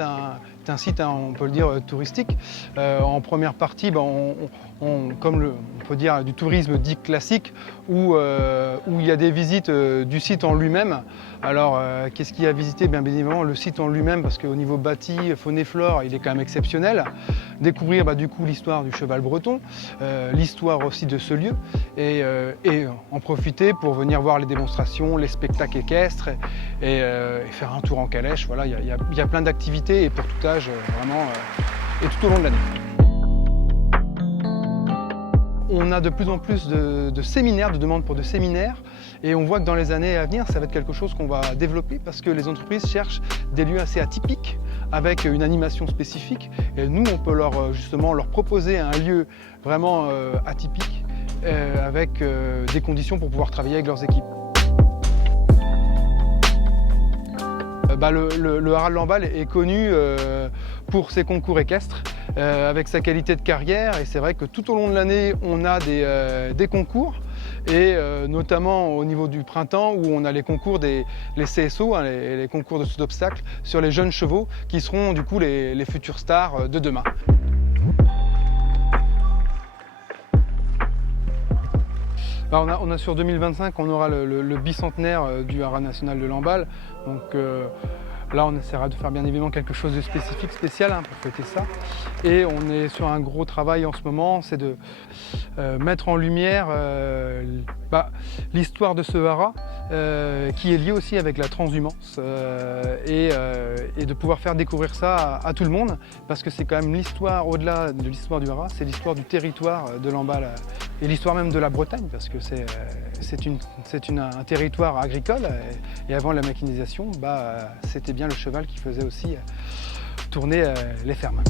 est un site, on peut le dire, touristique. En première partie, on peut dire du tourisme dit classique, où il y a des visites du site en lui-même. Alors, qu'est-ce qu'il y a à visiter? Bien évidemment, le site en lui-même, parce qu'au niveau bâti, faune et flore, il est quand même exceptionnel. Découvrir du coup l'histoire du cheval breton, l'histoire aussi de ce lieu, et en profiter pour venir voir les démonstrations, les spectacles équestres, et faire un tour en calèche. Voilà, il y a plein d'activités, et pour tout âge, vraiment, et tout au long de l'année. On a de plus en plus de séminaires, de demandes pour de séminaires, et on voit que dans les années à venir, ça va être quelque chose qu'on va développer parce que les entreprises cherchent des lieux assez atypiques avec une animation spécifique, et nous, on peut justement leur proposer un lieu vraiment atypique avec des conditions pour pouvoir travailler avec leurs équipes. Le Haras de Lamballe est connu pour ses concours équestres, avec sa qualité de carrière, et c'est vrai que tout au long de l'année on a des concours, et notamment au niveau du printemps où on a les concours les CSO, hein, les concours de saut d'obstacles sur les jeunes chevaux qui seront du coup les futures stars de demain. Alors on a sur 2025, on aura le bicentenaire du Haras national de Lamballe. Donc là, on essaiera de faire bien évidemment quelque chose de spécifique, spécial, hein, pour fêter ça. Et on est sur un gros travail en ce moment, c'est de mettre en lumière l'histoire de ce haras, qui est lié aussi avec la transhumance, et de pouvoir faire découvrir ça à tout le monde, parce que c'est quand même l'histoire, au-delà de l'histoire du haras, c'est l'histoire du territoire de Lamballe, et l'histoire même de la Bretagne, parce que c'est un territoire agricole, et avant la machinisation, c'était bien le cheval qui faisait aussi tourner les fermes.